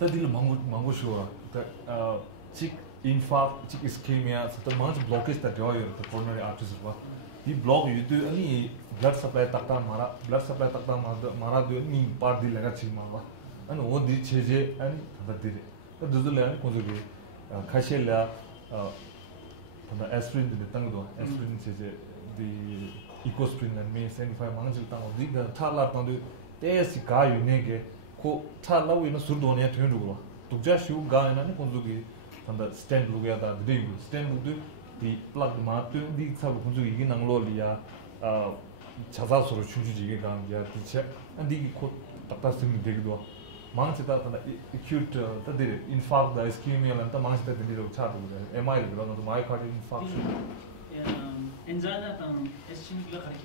tadil mango shura the chick infarct chick ischemia the manch blockage that joy the coronary arteries wa the block you do any blood supply takta mara do ni part di laga chi ma wa and o di cheje and badire the duzula ko zo ge khashela the aspirin the tangdo aspirin cheje the ecosprin and me 75 manjil tang di the thala tang do tes ga yu ne ge ko thala wi no surdo ne thyo do tukja shu ga na ne ko zo ge the stand look at the stand look the plug matu the sab kunju igi nanglo liya chaza soro chunju jige gang ya tiche and the ko takta sim degdo mangchita ta acute ta de infarct the ischemia and ta mangchita de ro cha do mi ro no myocardial infarction angina ta ischemic la khari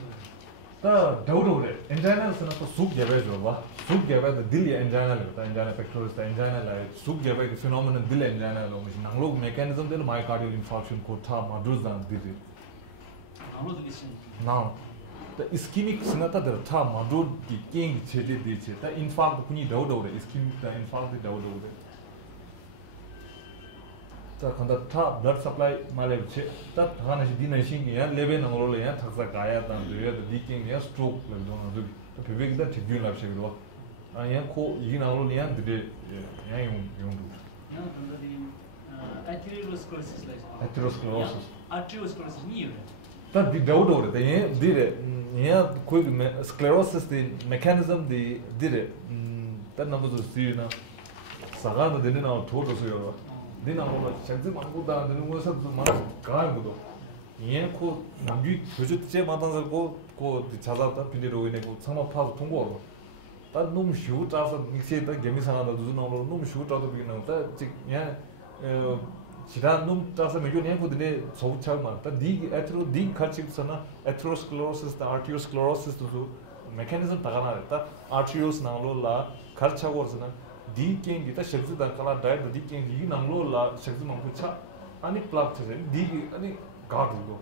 ta daudo re angina sana to soup jave jo ba soup jave the dil angina le ta angina pectoris the angina la soup jave the phenomenon dil angina lo mis nanglo mechanism del myocardial infarction ko tha madruz dan dil nanglo de ischemic now the ischemic sanata der tha madruz ki king chede de che ta infarct kuni daudo re ischemic ta infarct daudo re ta khanda tha blood supply male che ta thana ji dinai shin ya lebe na ngolo ya thaksa gaya tan de ya leaking ya stroke le do na du ta bebek da tibul la che do ya ko yi na ngolo ya de ya yung du na tanda di atherosclerosis la atherosclerosis arteriosclerosis ni ta di daudo de ya dire ya ko sclerosis the mechanism the dire ta na bu si na saga na de na thodo so yo dina mo changzi manguda 되는 거서 많아 가고도 얘코 남기 교주제 마당하고 고 자자다 비디로 인해고 상마파도 통과로 다 너무 쉬우 짜서 믹스에다 개미상하다 두는 너무 너무 쉬우 짜도 비는 다 야 지다 너무 짜서 매교네 고드네 소우차고 많다 디 에트로 디 칼치스나 에트로스클로시스 다 아르티오스클로시스도 메커니즘 다가나다 아르티오스 나로라 칼차고스나 디 깽기 다 셔즈다 칼라 다이드 디 깽기 이 남로라 셔즈 망고차 아니 플락트는 디 아니 가두고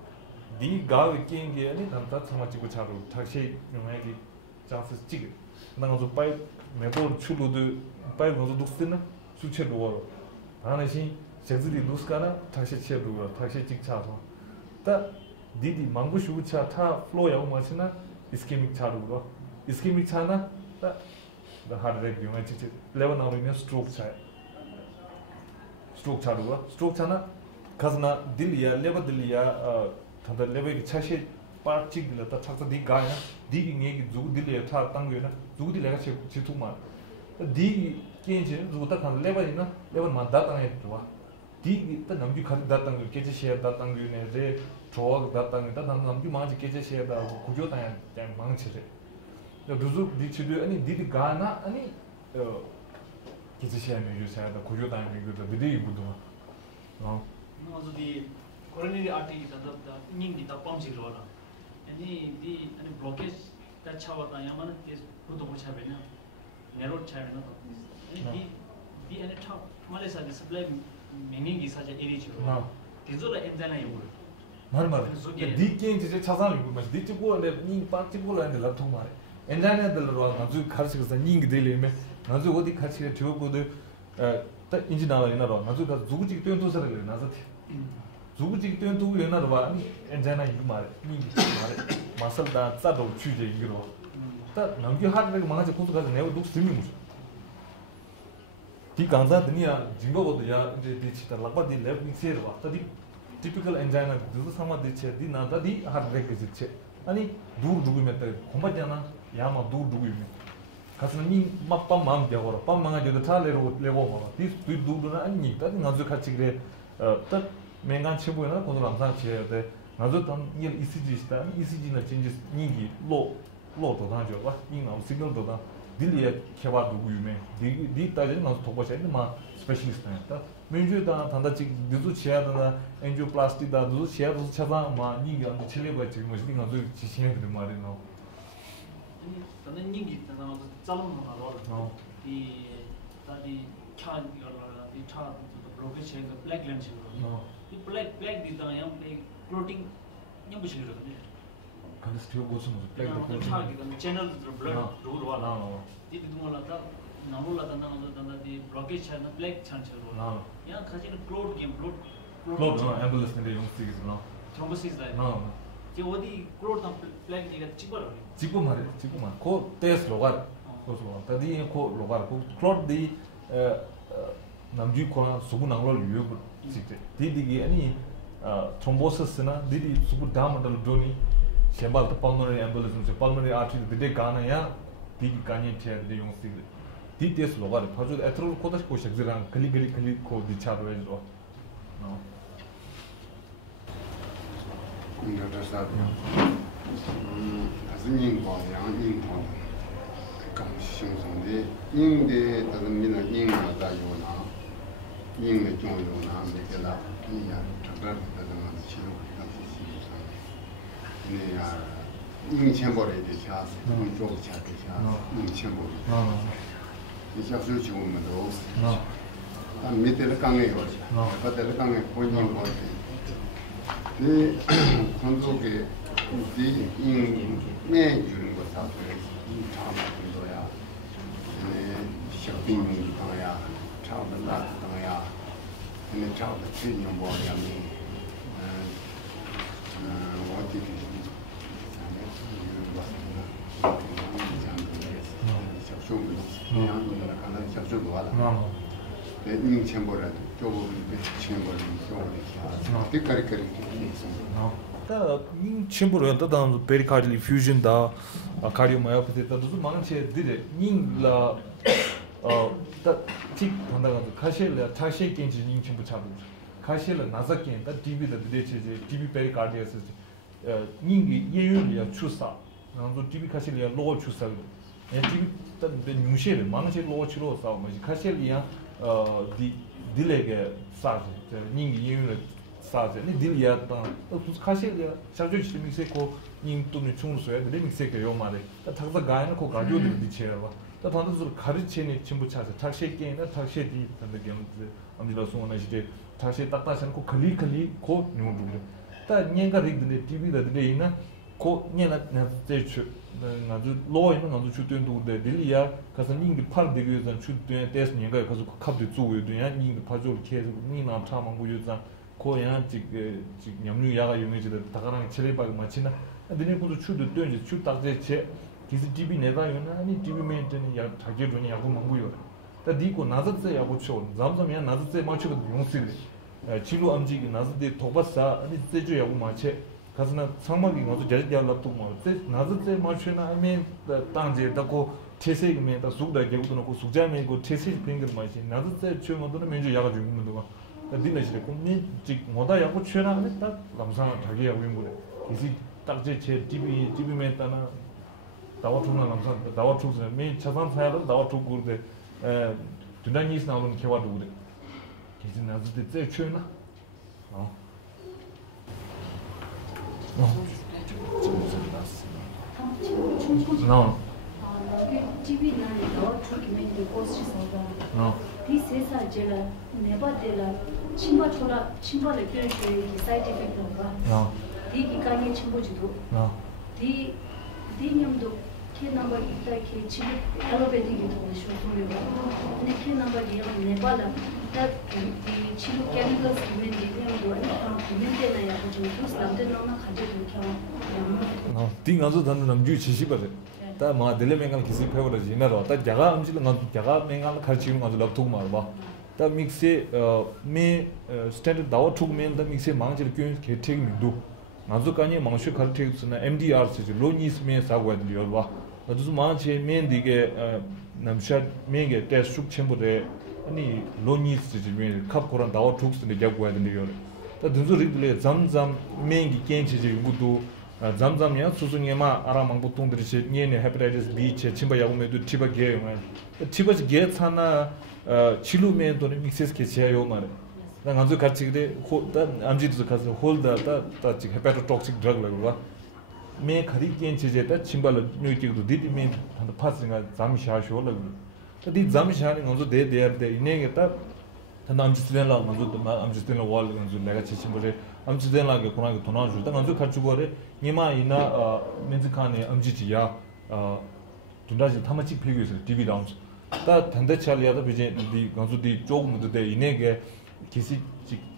디 가위 깽기 아니 남다 참아지고 차로 다시 용하기 자스 찌게 나가서 빠이 매번 출로도 빠이 모두 독스나 수체로 와로 하나씩 셔즈디 누스카나 다시 체로 다시 찍차서 다 디디 망고슈차 타 플로야 오마시나 이스케믹 차로 이스케믹 차나 다 the heart rate yung chi level now in stroke charuwa stroke chana khazna dil ya level dil ya thanda level ki chashi part chig dil ta chaksa di ga na di gi nge gi zu dil ya tha tang ge na zu dil ga chi tu ma di ken je zu ta kan level ina level ma da tang ye tuwa di gi ta nam gi khad da tang ge je share da tang ge ne re thog da tang da nam gi ma ji ge je share da ku jo ta ya mang chi re 루즈 디치도 아니 디디 가나 아니 기지시야 메주사다 고조단 메주도 비디 부도 노즈디 coronary artery da ning di da pump rola ani di ani blockage da chawata yamana tes budo ko chabena narrow chabena ani di ani top malesa the supply meaning is such a area chiro tizola enzana yo mar di ken je chasan yu mas di chigo ne ni pa chigo la ne la thong mare 엔자네 들로 아주 가르치고서 닝기 들리면 아주 어디 같이 되고도 딱 인지 나와이나 로 아주 다 누구지 된도서를 나서 누구지 된도 연나로 봐 엔자나 이거 말 닝기 말 마설다 짜도 주제 이거로 딱 남기 하드를 망하지 고도 가서 내가 누구 스미 무슨 디 강자 드니야 진거보다 야 이제 디치다 락바디 랩 믹스에 와 따디 typical angina 두도 상마 디체 디 나다디 하드레 그지체 아니 누구 누구면 때 공부하잖아 야마 누구면 가서 니 맛밤 마음 되고라 밤 망아져도 탈레로 레고 봐 디스 두두나 아니 따디 나도 같이 그래 딱 맹간 쳐보이나 오늘 항상 쳐야 돼 나도 이 ECG 있다 ECG나 changes 니기 로도 나죠 와 이나 시그널도 다 딜리에 개발 누구면 디 따지 나도 도보셔야 마 스페셜리스트다 민주다 단다지 누구 치야다 엔지오플라스티다 누구 치야도 찾아 마 니가 안 칠레바 지금 무슨 나도 지시해 그 말이노 저는 니기 나도 잘못 나와 이 다디 칸 열라 이 차 로케체 그 블랙 렌즈 이 블랙 디다야 클로팅 냠부시로 그래 간스 튀어 보스 뭐 블랙 차 그 채널 블랙 로로 와라 이 비동을다 나물라 단다디 블로케이지 차나 블랙 찬처로 나 야 가지는 클로드 게임 클로드 앰뷸런스인데 용스티기스 나 트롬보시스 다 나 제 어디 클로드 블랙 이가 찍어라 지금 말이야 코 테스트 로가 그래서 다디 코 로가 코 클로드 남주 코나 수부 나로 유고 찍대 디디기 아니 트롬보시스나 디디 수부 다만들 도니 셴발타 palmonary embolism pulmonary artery de 가나야 디기 가니 티에 용스티기 디 테스트 로가 파주 에트로 코다시 코 섹즈랑 클리 코 디차로 해줘 그래서 가슴인과 양인과 감시성인데 인데 다른미는 인마다 요나 인의 종요나 메게라 이야 저들 다른 치료 감시성상 이야 인천벌에 대해서 좀 찾으셔 인천벌 이 작술 지금도 밑에를 강해요. 바닥을 강해 보이는 거 그 건조게 이 매주는 거 사서 이 참아도야 쇼핑 당야 차원다 당야 근데 차원 최근 뭐냐면 어디 Chimbulo da pericardial effusion da cardiomyopathy da dos manche dire ning la da tik tanda khashel thashe ken ji ning chimbu chabu khashel nazaken da tb da de che tb pericarditis ning yeyun ya chusa nando tb khashel ya lo chusa ya tb da de nyushe manche lo chiro sa ma khashel ya di dilege sa ning yeyun 사제 니 딜이야 또 카실이야 자주치 미세코 님 또는 중소야 데 미세코 요마데 다다 가이는 코 가디오드 디체라 다 단도서 가르치니 친구 찾아 탈셰게나 탈셰디 단데 겸즈 암디라 소나시데 탈셰 딱딱선 코 클리 코 뉴르 다 녀가 리드네 티비다 데이나 코 녀나 나테추 나주 로이는 나주 추트엔도 데 딜이야 가서 닝기 팔 데게선 추트엔 데스 녀가 가서 갑디 주고요도야 닝기 파조 케즈 니나 참고 유자 고양 직 냠류 야가 유명지들 다가랑 체레바가 마치나 근데 그것도 추도 되는지 추 딱제 제 기스 TV 내가 요나 아니 TV 메인테니 야 자기로니 야고 망고요 다 디고 나즈제 야고 쳐 잠잠이야 나즈제 마치고 용스리 치루 암지기 나즈데 도바사 아니 제주 야고 마체 가스나 상막이 가서 제자랍도 뭐 나즈제 마치나 아멘 땅제 다고 체세기면 다 숙다 개고도 놓고 숙자면 고 체세 핑거 마치 나즈제 쳐모도는 면주 야가 주는 거가 딜레시레 콤니 직 모다 야고 쳐나네 딱 감상을 자기 하고 있는 거래. 이제 딱제 제 TV 메타나 다와 투나 감상 다와 투스 메 차산 사야도 다와 투 고르데 두나니스 나오는 개와도 그래. 이제 나즈데 제 쳐나. No. TV 나는 너 도큐멘터리 코스트 소다. No. 디세사 제가 네바데라 침바를 끼는 게 사이드 이펙트 봐. No. 디 기간에 침보지도. No. 디 디님도 케 넘버 있다 케 침 알로베디기 도 쇼토메 봐. 근데 케 넘버 이랑 네발라 다이 침 케미컬스 이메디니도 아니라 이메디나야 좀 투스 남들로나 가지고 켜. 띵아서 단는 남주 지시거든. 다 마들레 맹간 기스 페버를 지나로 다 자가 음식은 자가 맹간 가르치는 거 럽통 말봐 다 믹스 메 스탠다드 다워 투면 다 믹스 망질 교인 개택 민도 나즈까니 망슈 가르치스나 MDR 쓰지 로니스 메 사고야 들려봐 아주 망체 맨디게 남샤 메게 테스트 쭉 첨부데 아니 로니스 쓰지 메 캅코란 다워 투스네 자고야 들려 다 dunzu 리들레 잠잠 메기 켄치지 무도 잠잠이야 수수님아 아라망부 통들이 니네 헤파타이티스 B 체 침바 야고메도 티바 게만 티바 게 하나 치루멘도네 믹스스케 제요 말에 나 간주 같이 그래 호다 암지도 가서 홀다다 지 헤파토톡식 드럭 라고 메 카리 켄치제다 침발로 뉴티도 디디멘 한다 파스가 잠샤쇼 라고 디 잠샤는 간주 데데르데 이네게다 단다 암지스렌라 간주 암지스렌라 월 간주 내가 치침벌에 암지스렌라게 코나게 도나주다 간주 가지고래 니마 이나 민즈칸의 암지지야 둔다지 타마치 필요해서 디비 다운스 다 단대 차리야다 비제 디 간수디 조금도 이내게 기시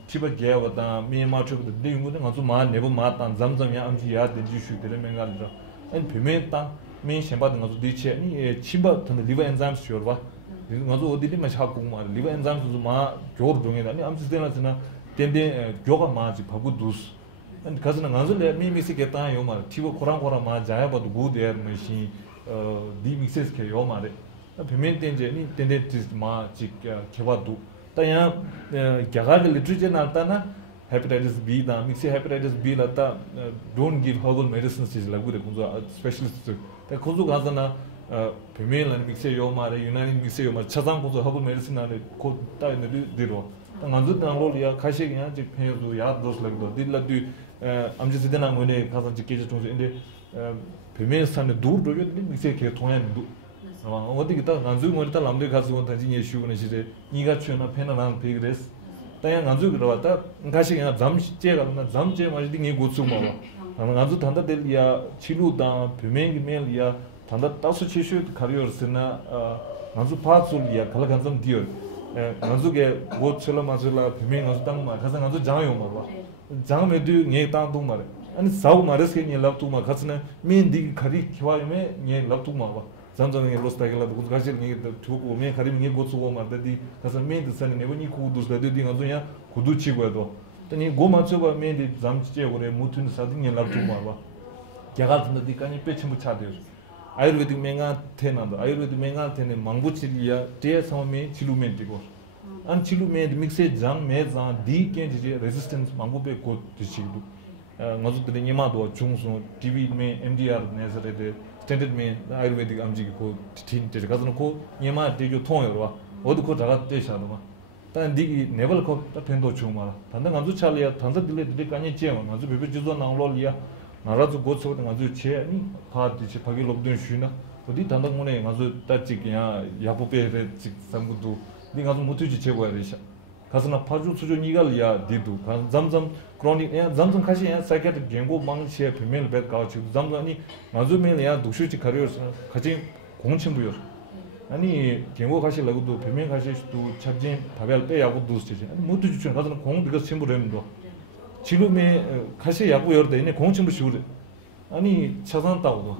chiba gaya wata Myanmar chukda di yungu nga su maa nebo maa tang zamzam ya amchi yaa di ju shu tere menga lira an pime tang men shenpa nga su di che ni chiba tanda liver enzymes shiyorwa nga su odi li ma shaa kukuma liver enzymes su maa gyor dunga da ni amchi tena tena tende gyoga maa chi pabu dus an kasana nga su le men mixi ke tang yo maa chiba korang maa jaya badu gu de er ma shi di mixes ke yo maa re pime tenje ni tende tis maa chi keba du तया क्या literature नाता ना hepatitis B da mixed hepatitis B la ta don't give herbal medicines is lagu de kunzo specialist ta kunzo gaza na female and mixed yo mare unani mixed yo mare chazang kunzo herbal medicine na ko ta ne diro ta nganzu ta lo ya khashi ya je phe zo ya dos lag do dil la du amje sidena ngone khaza je ke je tong inde female san dur do yo mixed ke thoyan du 어디 기타 난주 머리다 남들 가서 온 단지 예슈는 시대 이가 추나 페나랑 베그레스 다야 난주 그러다 가시 그냥 잠제가 나 잠제 말이 니 고츠 뭐 난주 단다 될이야 치루다 비맹기 멜이야 단다 따서 치슈 카리어스나 난주 파츠리야 칼간점 디어 난주게 고츠라 마즈라 비맹 난주 땅 가서 난주 장요 뭐 장메도 니 땅도 말 아니 사우 마르스게 니 랍투 마 가스나 민디 카리 키와이메 니 랍투 마 zamzamenge lostagela bu gajel ngi tuko me kharim ngi gotsugo marda di kasa me de sani ne bani ku dus da di ngazo ya kudu chi godo tani go ma choba me de zamchi gore mutun sadin ngi lar tu ma ba gyagal tna di kani pechim bu chade ayurvedic menga tenando ayurvedic menga tene mangbu chiliya te samame chilumen tigo an chilumen mixe jang me za di ken ji resistance mangbu be go tichidu ngazo de nyema do chungso tv me mdr nezare de standard me ayurvedic amji ko tin te ga ko nyema de jo thong yorwa od ko daga te shado ma ta di level ko ta pendo chuma 단다 ngazu chalya 단다 dile de kanye che ma ngazu bebe juzo nang lo liya 나라도 고쳐 ngazu che ni pa di che pagi lobdun shuna odi 단다 ngone ngazu ta chikya yapope re chik samgudu di ngazu mutuji che boya resha 가서나 파주 수준 이갈이야 디도 잠잠 크로닉 야 잠잠 카시 야 사이키아트릭 gengo 망시에 비밀 백 가지고 잠잠이 나주면이야 독실지 가려서 같이 공침부여 아니 gengo 가시라고도 비밀 가시도 잡진 바벨 빼야고 두스지 아니 모두 주천 가서는 공 비가 침부려면도 지금에 가시 야구 열대 있네 공침부 시우래 아니 차산다고도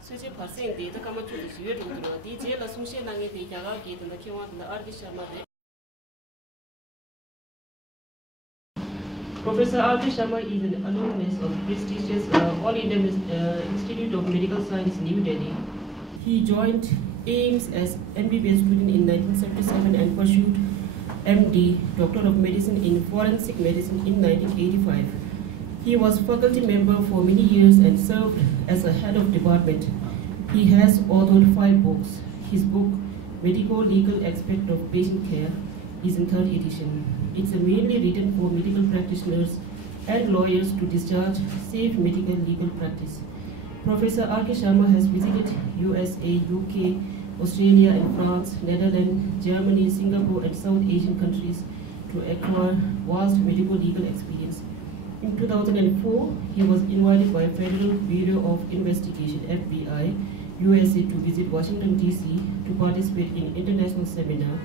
수지 발생 데이터 까마추리 지외로 들어 디제라 숨쉬나게 데이터가 기든다 키와든다 아르기샤마데 Professor R.K. Sharma is an alumnus of prestigious All India Institute of Medical Science, New Delhi. He joined AIIMS as MBBS student in 1977 and pursued MD, Doctor of Medicine in Forensic Medicine in 1985. He was faculty member for many years and served as a head of department. He has authored 5 books. His book, Medico-Legal Aspect of Patient Care, is in 3rd edition. It's mainly written for medical practitioners and lawyers to discharge safe medical legal practice. Professor R.K. Sharma has visited USA, UK, Australia and France, Netherlands, Germany, Singapore and South Asian countries to acquire vast medical legal experience. In 2004, he was invited by Federal Bureau of Investigation, FBI, USA to visit Washington, D.C. to participate in international seminar.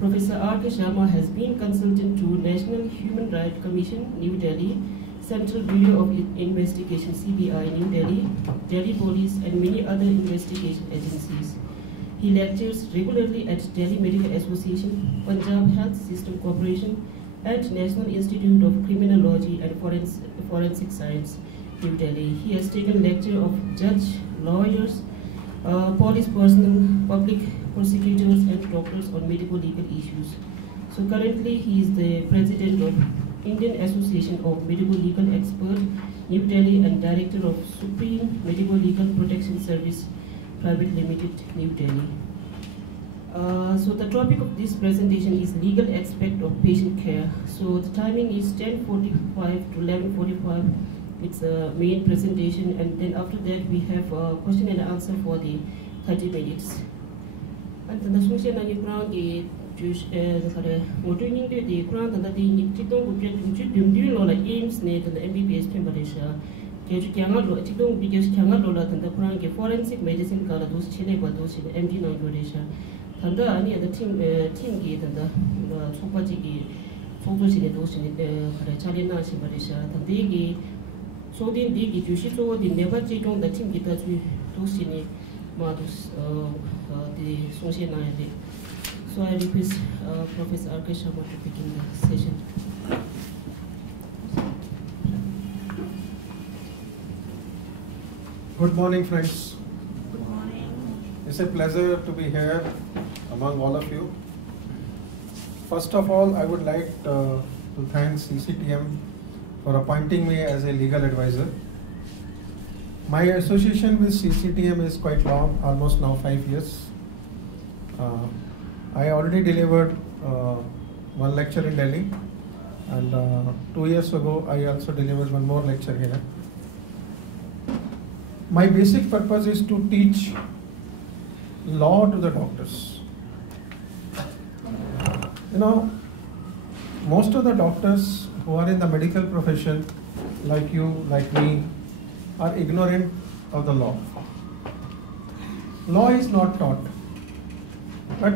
Professor R.K. Sharma has been consultant to National Human Rights Commission, New Delhi, Central Bureau of Investigation, CBI, New Delhi, Delhi Police, and many other investigation agencies. He lectures regularly at Delhi Medical Association, Punjab Health System Corporation, and National Institute of Criminology and Forensic Science, New Delhi. He has taken lecture of judge, lawyers, police personnel, public prosecutors and doctors on medical legal issues. So currently he is the president of Indian Association of Medical Legal Experts, New Delhi, and director of Supreme Medical Legal Protection Service Private Limited, New Delhi. So the topic of this presentation is legal aspect of patient care. So the timing is 10:45 to 11:45. It's a main presentation, and then after that we have a question and answer for the 30 minutes. And the solution on the ground is the motoring the ground and the Titon would get into Lola AIIMS net and the MBBS temperature. Titon biggest Kamalola and the Prank Forensic Medicine Kalados Chile Bados in MD Nagradesha. 단다 아니 the team 단다 초파지기 소도시네 도시네 그래 자리나 시바리샤 단디기 소딘 디기 주시 조디 네바지 종다 팀 기타 주 도시니 마도 the social naide. So I request Professor R.K. Sharma to begin the session. Good morning, friends. Good morning. It's a pleasure to be here among all of you. First of all, I would like to thank CCTM for appointing me as a legal advisor. My association with CCTM is quite long, almost now 5 years. I already delivered one lecture in Delhi, and 2 years ago I also delivered one more lecture here. My basic purpose is to teach law to the doctors. You know, most of the doctors who are in the medical profession, like you, like me, are ignorant of the law. Law is not taught, but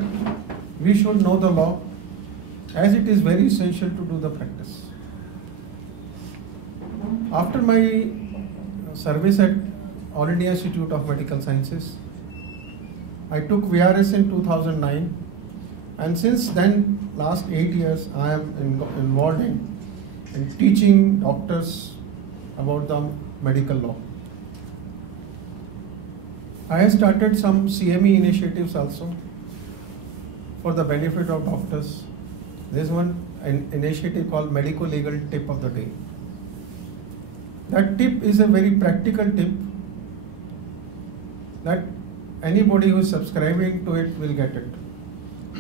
we should know the law, as it is very essential to do the practice. After my service at All India Institute of Medical Sciences, I took VRS in 2009, and since then, last 8 years, I am involved in teaching doctors about the medical law. I have started some CME initiatives also for the benefit of doctors. There's one initiative called Medico Legal Tip of the Day. That tip is a very practical tip that anybody who is subscribing to it will get it.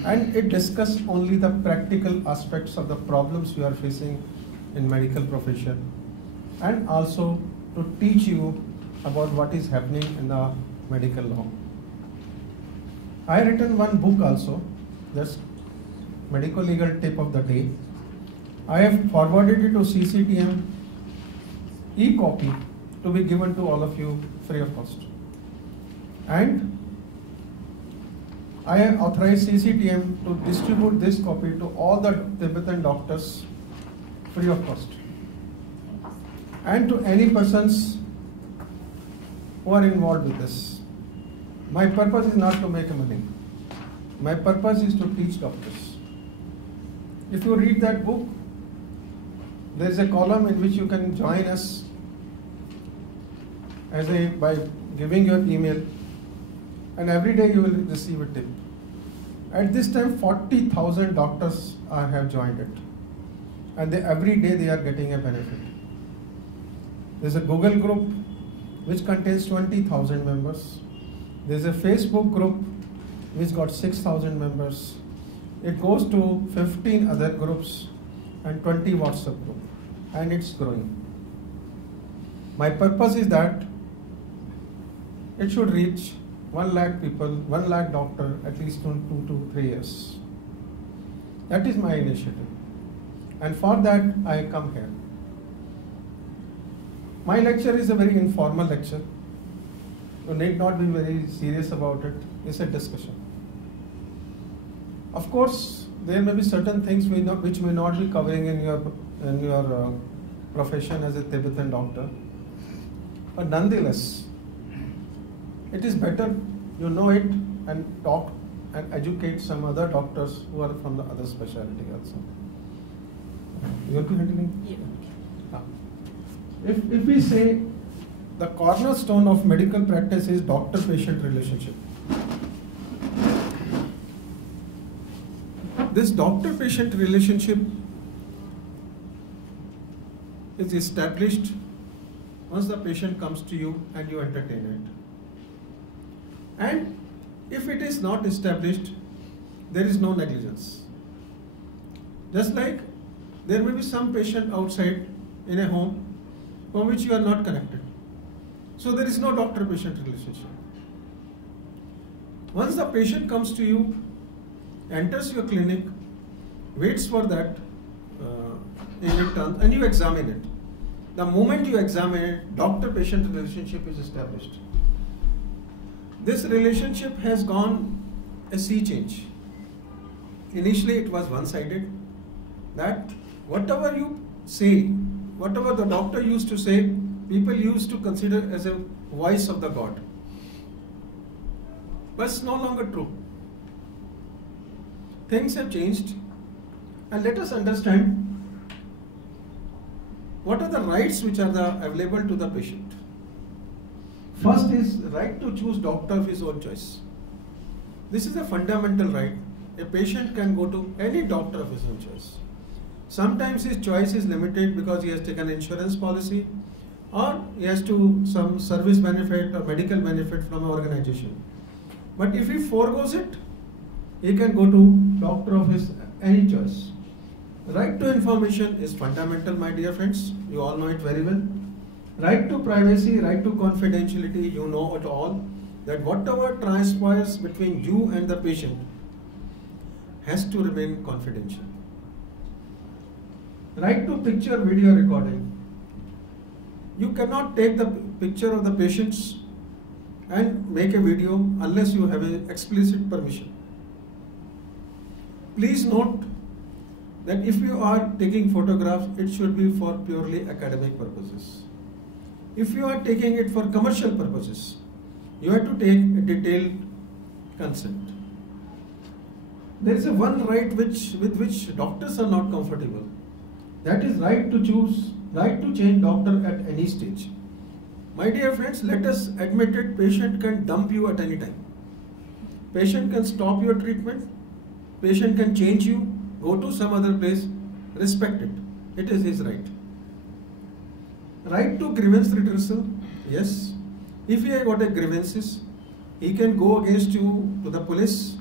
And it discusses only the practical aspects of the problems you are facing in medical profession, and also to teach you about what is happening in the medical law. I have written one book also, just Medico Legal Tip of the Day. I have forwarded it to CCTM e-copy to be given to all of you free of cost. And I have authorized CCTM to distribute this copy to all the Tibetan doctors free of cost. And to any persons who are involved with this. My purpose is not to make money. My purpose is to teach doctors. If you read that book, there is a column in which you can join us by giving your email, and every day you will receive a tip. At this time, 40,000 doctors have joined it, and every day they are getting a benefit. There's a Google group which contains 20,000 members. There's a Facebook group which got 6,000 members. It goes to 15 other groups and 20 WhatsApp group, and it's growing. My purpose is that it should reach 1 lakh people, 1 lakh doctor at least in 2 to 3 years. That is my initiative. And for that, I come here. My lecture is a very informal lecture. You need not be very serious about it. It's a discussion. Of course, there may be certain things which may not be covering in your profession as a Tibetan doctor. But nonetheless, it is better you know it and talk and educate some other doctors who are from the other specialty also. You will be handling? Yeah. If we say the cornerstone of medical practice is doctor-patient relationship. This doctor-patient relationship is established once the patient comes to you and you entertain it. And if it is not established, there is no negligence. Just like there may be some patient outside in a home from which you are not connected. So there is no doctor-patient relationship. Once the patient comes to you, enters your clinic, waits for that turn, and you examine it. The moment you examine it, doctor-patient relationship is established. This relationship has gone a sea change. Initially it was one-sided, that whatever you say, whatever the doctor used to say, people used to consider as a voice of the God. But it's no longer true. Things have changed, and let us understand what are the rights which are available to the patient. First is right to choose doctor of his own choice. This is a fundamental right. A patient can go to any doctor of his own choice. Sometimes his choice is limited because he has taken insurance policy, or he has to some service benefit or medical benefit from an organization. But if he foregoes it, he can go to doctor of his any choice. Right to information is fundamental, my dear friends. You all know it very well. Right to privacy, right to confidentiality, you know it all, that whatever transpires between you and the patient has to remain confidential. Right to picture video recording. You cannot take the picture of the patients and make a video unless you have an explicit permission. Please note that if you are taking photographs, it should be for purely academic purposes. If you are taking it for commercial purposes, you have to take a detailed consent. There is a one right with which doctors are not comfortable. That is right to choose, right to change doctor at any stage. My dear friends, let us admit it, patient can dump you at any time. Patient can stop your treatment. Patient can change you, go to some other place, respect it. It is his right. Right to grievance redressal, yes. If he has got a grievances, he can go against you to the police,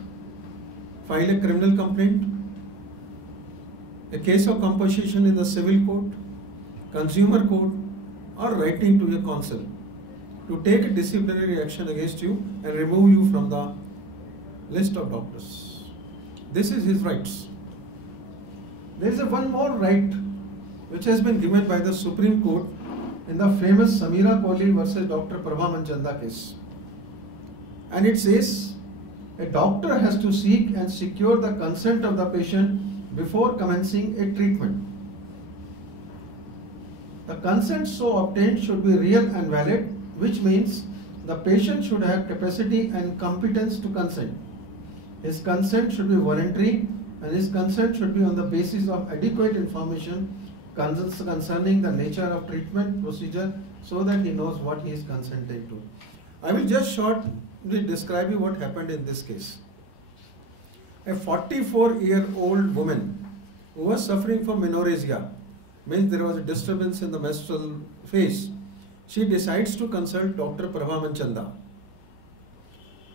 file a criminal complaint, a case of compensation in the civil court, consumer court, or writing to your counsel to take a disciplinary action against you and remove you from the list of doctors. This is his rights. There is one more right which has been given by the Supreme Court in the famous Samira Kohli versus Dr. Prabha Manchanda case. And it says, a doctor has to seek and secure the consent of the patient before commencing a treatment. The consent so obtained should be real and valid, which means the patient should have capacity and competence to consent. His consent should be voluntary, and his consent should be on the basis of adequate information concerning the nature of treatment procedure, so that he knows what he is consenting to. I will just shortly describe you what happened in this case. A 44-year-old woman who was suffering from menorrhagia, means there was a disturbance in the menstrual phase, she decides to consult Dr. Prabha Manchanda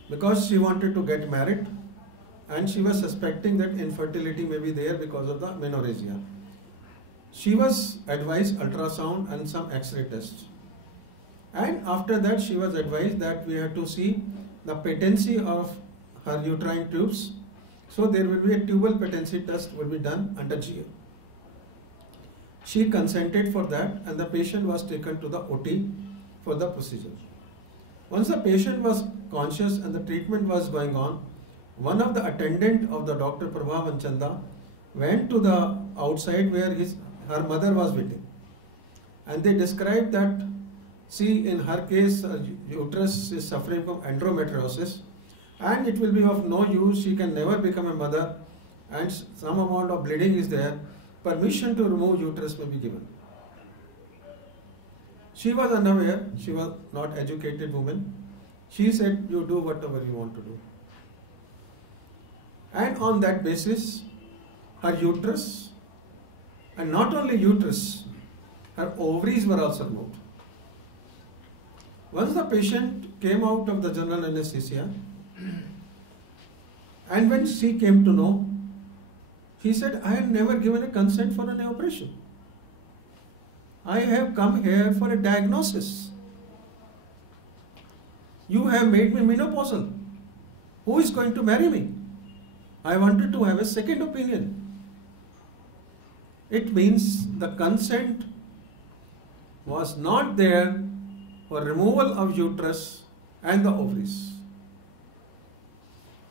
because she wanted to get married and she was suspecting that infertility may be there because of the menorrhagia. She was advised ultrasound and some X-ray tests. And after that she was advised that we had to see the patency of her uterine tubes. So there will be a tubal patency test will be done under GA. She consented for that and the patient was taken to the OT for the procedure. Once the patient was conscious and the treatment was going on, one of the attendant of the Dr. Prabha Manchanda went to the outside where her mother was waiting. And they described that, see, in her case, her uterus is suffering from endometriosis and it will be of no use, she can never become a mother and some amount of bleeding is there. Permission to remove uterus may be given. She was unaware, she was not educated woman. She said, you do whatever you want to do. And on that basis, her uterus, and not only uterus, her ovaries were also removed. Once the patient came out of the general anesthesia, and when she came to know, he said, I have never given a consent for an operation. I have come here for a diagnosis. You have made me menopausal. Who is going to marry me? I wanted to have a second opinion. It means the consent was not there for removal of uterus and the ovaries.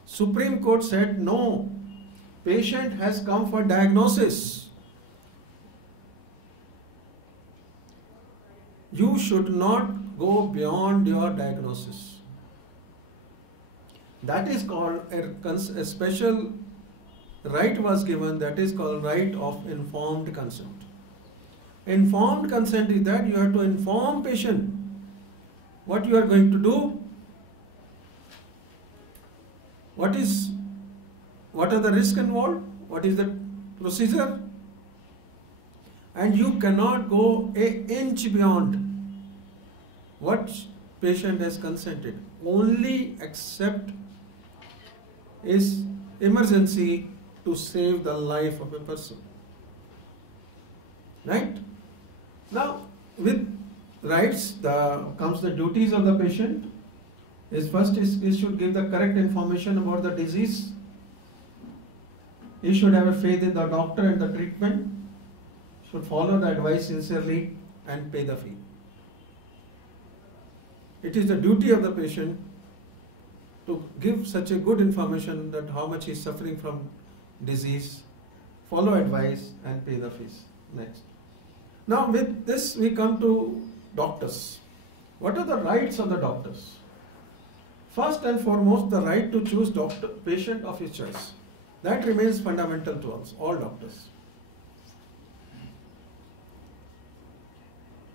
Supreme Court said no, patient has come for diagnosis. You should not go beyond your diagnosis. That is called a special right was given, that is called right of informed consent. Informed consent is that you have to inform patient what you are going to do, what are the risks involved, what is the procedure, and you cannot go an inch beyond what patient has consented. Only except is emergency to save the life of a person. Right? Now, with rights comes the duties of the patient. First he should give the correct information about the disease. He should have a faith in the doctor and the treatment. Should follow the advice sincerely and pay the fee. It is the duty of the patient to give such a good information that how much he is suffering from disease, follow advice and pay the fees. Next. Now with this we come to doctors. What are the rights of the doctors? First and foremost, the right to choose patient of his choice. That remains fundamental to us, all doctors.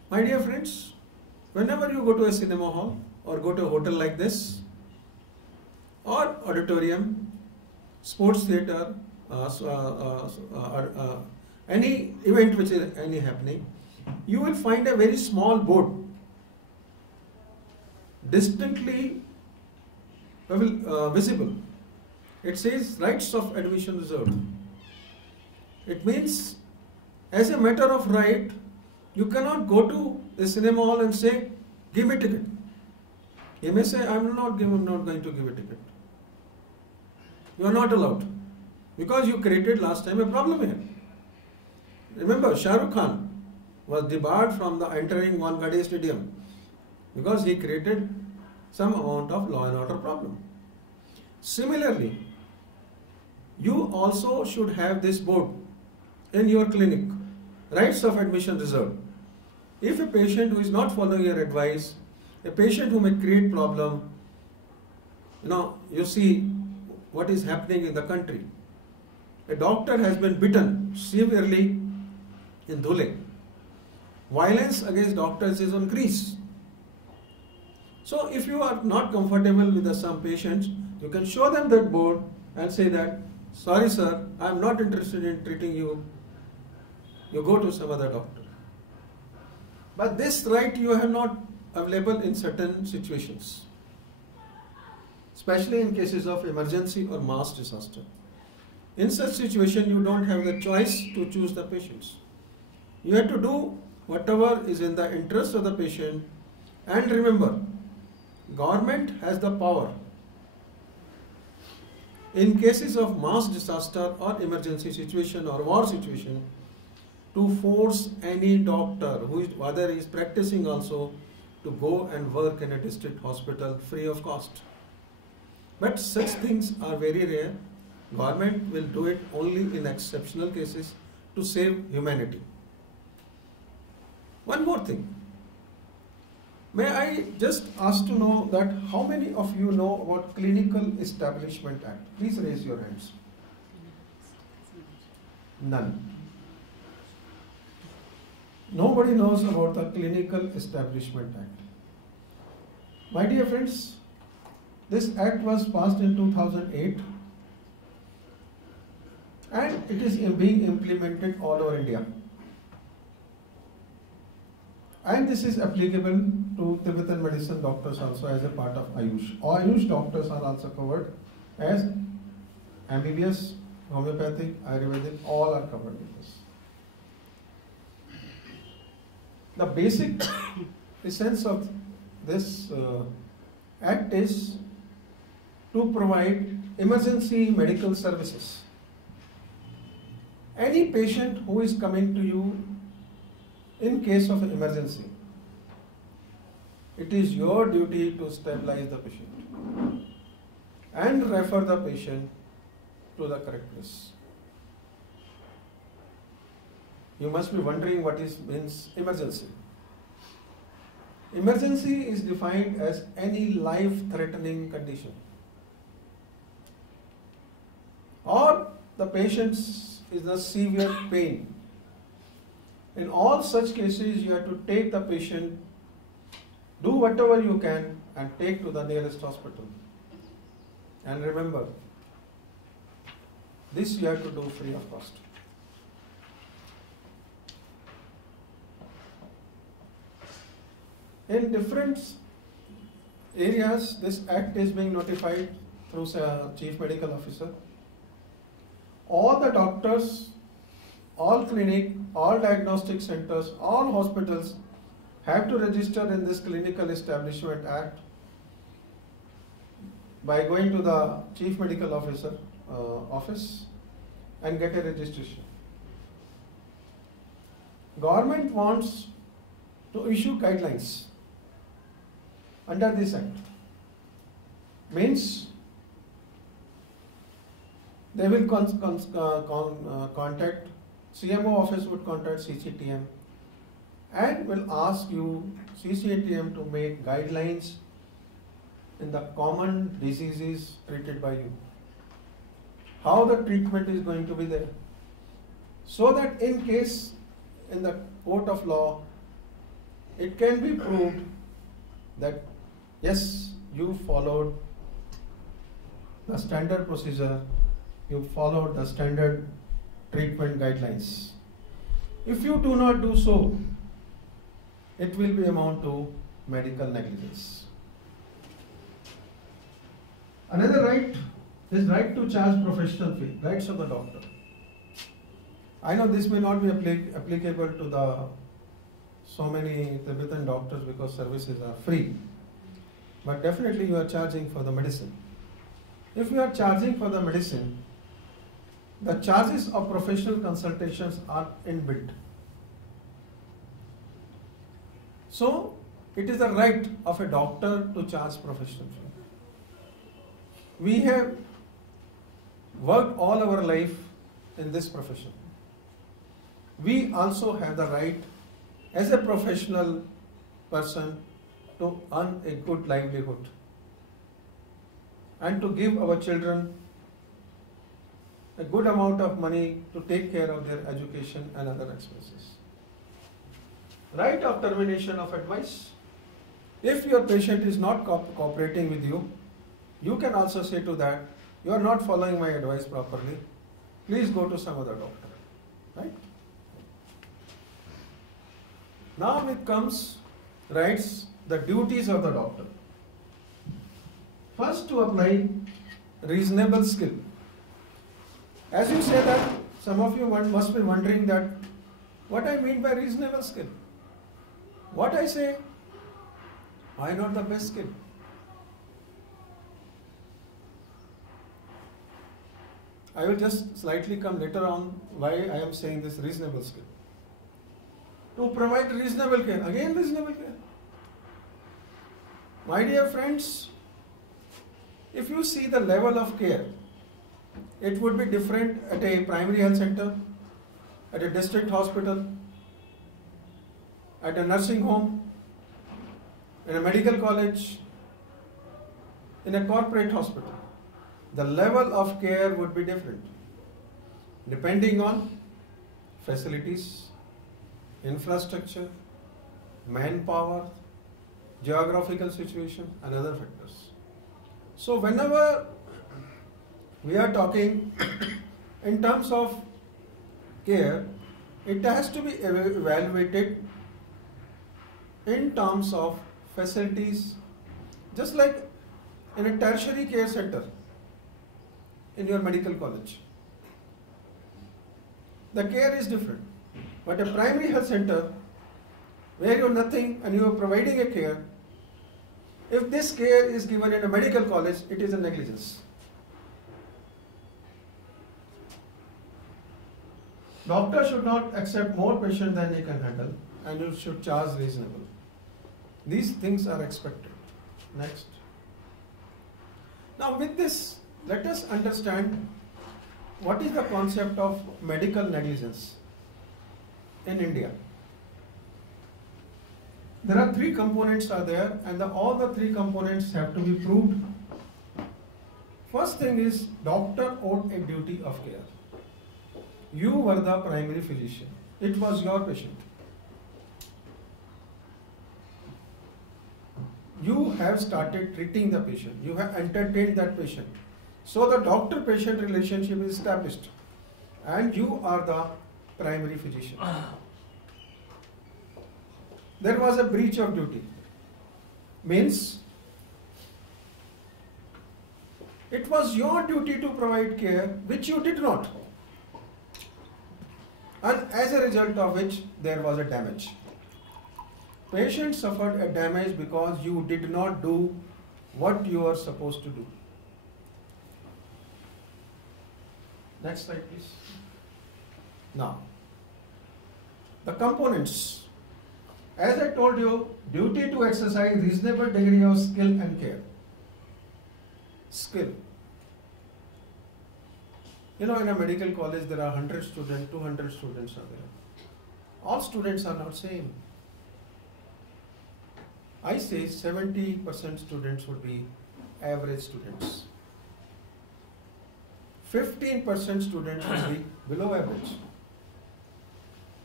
My dear friends, whenever you go to a cinema hall or go to a hotel like this, or auditorium, sports theatre, any event which is happening, you will find a very small board, distinctly visible. It says rights of admission reserved. It means, as a matter of right, you cannot go to the cinema hall and say, give me ticket. You may say, I'm not going to give a ticket. You are not allowed. Because you created last time a problem here. Remember, Shah Rukh Khan was debarred from the entering Wankhede Stadium because he created some amount of law and order problem. Similarly, you also should have this board in your clinic, rights of admission reserved. If a patient who is not following your advice, a patient who may create problem, you see what is happening in the country. A doctor has been beaten severely in Dhule. Violence against doctors is on increase. So if you are not comfortable with some patients, you can show them that board and say that, sorry sir, I am not interested in treating you. You go to some other doctor. But this right you have not available in certain situations, especially in cases of emergency or mass disaster. In such situation, you don't have the choice to choose the patients. You have to do whatever is in the interest of the patient. And remember, government has the power in cases of mass disaster or emergency situation or war situation to force any doctor whether he is practicing also to go and work in a district hospital free of cost. But such things are very rare. Government will do it only in exceptional cases to save humanity. One more thing. May I just ask to know that how many of you know about Clinical Establishment Act? Please raise your hands. None. Nobody knows about the Clinical Establishment Act. My dear friends, this act was passed in 2008 and it is being implemented all over India. And this is applicable to Tibetan medicine doctors also as a part of Ayush. Ayush doctors are also covered as MBBS, homeopathic, Ayurvedic, all are covered with this. The basic essence of this act is to provide emergency medical services. Any patient who is coming to you in case of an emergency, it is your duty to stabilize the patient. and refer the patient to the correct place. You must be wondering what means emergency. Emergency is defined as any life-threatening condition, or the patient is in severe pain. In all such cases, you have to take the patient, do whatever you can, and take to the nearest hospital. And remember, this you have to do free of cost. In different areas, this act is being notified through Chief Medical Officer. All the doctors, all clinic, all diagnostic centers, all hospitals have to register in this Clinical Establishment Act by going to the Chief Medical Officer office and get a registration. Government wants to issue guidelines under this act. Means they will contact, CMO office would contact CCTM and will ask you, CCTM, to make guidelines in the common diseases treated by you. How the treatment is going to be there. So that in case in the court of law, it can be proved that yes, you followed the standard procedure, you followed the standard treatment guidelines. If you do not do so, it will be amount to medical negligence. Another right is right to charge professional fee, rights of the doctor. I know this may not be applicable to the so many Tibetan doctors because services are free, but definitely you are charging for the medicine. If you are charging for the medicine, the charges of professional consultations are inbuilt. So, it is the right of a doctor to charge professional fee. We have worked all our life in this profession. We also have the right as a professional person to earn a good livelihood and to give our children a good amount of money to take care of their education and other expenses. Right of termination of advice. If your patient is not cooperating with you, you can also say to that, you are not following my advice properly, please go to some other doctor. Right? Now it comes rights, the duties of the doctor. First, to apply reasonable skill. As you say that, some of you must be wondering that what I mean by reasonable skill. What I say, why not the best skill? I will just slightly come later on why I am saying this reasonable skill. To provide reasonable care, again reasonable care. My dear friends, if you see the level of care, it would be different at a primary health center, at a district hospital, at a nursing home, in a medical college, in a corporate hospital. The level of care would be different depending on facilities, infrastructure, manpower, geographical situation, and other factors. So whenever we are talking in terms of care, it has to be evaluated in terms of facilities, just like in a tertiary care center in your medical college. The care is different. But a primary health center where you have nothing and you are providing a care, if this care is given in a medical college, it is a negligence. Doctor should not accept more patients than he can handle, and you should charge reasonable. These things are expected. Next. Now with this, let us understand what is the concept of medical negligence in India. There are three components are there, and all the three components have to be proved. First thing is, doctor owed a duty of care. You were the primary physician. It was your patient. You have started treating the patient. You have entertained that patient. So the doctor-patient relationship is established, and you are the primary physician. There was a breach of duty. Means it was your duty to provide care, which you did not. And as a result of which there was a damage. Patient suffered a damage because you did not do what you are supposed to do. Next slide, please. Now, the components. As I told you, duty to exercise reasonable degree of skill and care. Skill. You know, in a medical college there are 100 students, 200 students are there. All students are not same. I say 70% students would be average students. 15% students will be below average.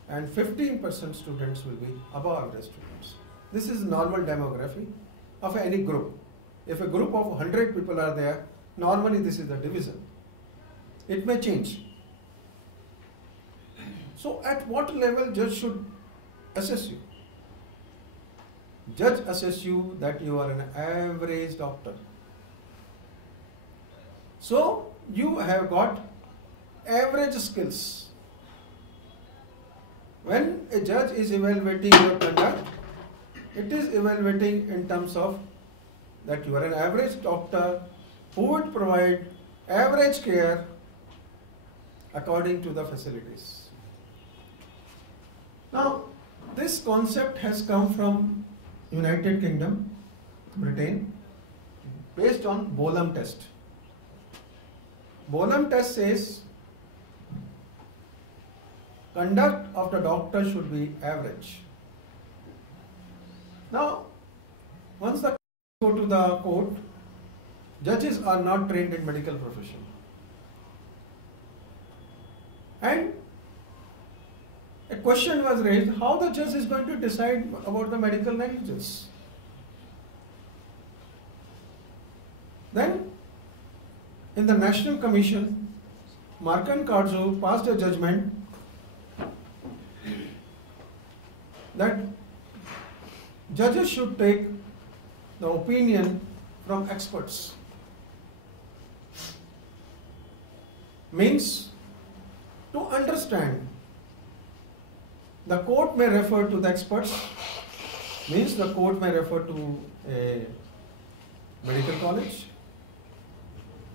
And 15% students will be above average students. This is normal demography of any group. If a group of 100 people are there, normally this is the division. It may change. So at what level judge should assess you? Judge assess you that you are an average doctor. So you have got average skills. When a judge is evaluating your conduct, it is evaluating in terms of that you are an average doctor who would provide average care according to the facilities. Now, this concept has come from United Kingdom, Britain, based on Bolam test. Bolam test says conduct of the doctor should be average. Now, once the go to the court, judges are not trained in medical profession. And a question was raised, how the judge is going to decide about the medical negligence? Then, in the National Commission, Markan Karzo passed a judgment that judges should take the opinion from experts. Means, to understand, the court may refer to the experts, means the court may refer to a medical college,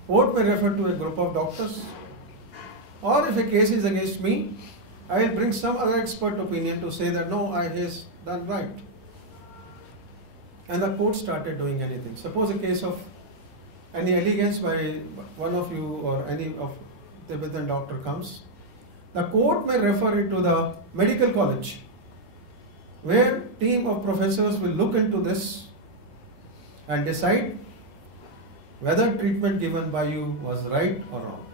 court may refer to a group of doctors, or if a case is against me, I will bring some other expert opinion to say that no, he has done right. And the court started doing anything. Suppose a case of any elegance by one of you or any of the Tibetan doctor comes, the court may refer it to the medical college, where team of professors will look into this and decide whether treatment given by you was right or wrong.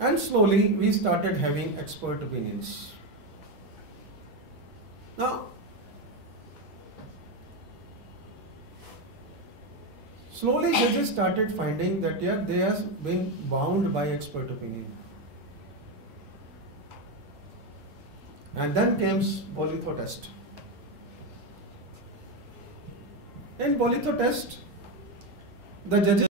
And slowly we started having expert opinions. Now, slowly judges started finding that they are being bound by expert opinion. And then comes Bolitho test. In Bolitho test, the judges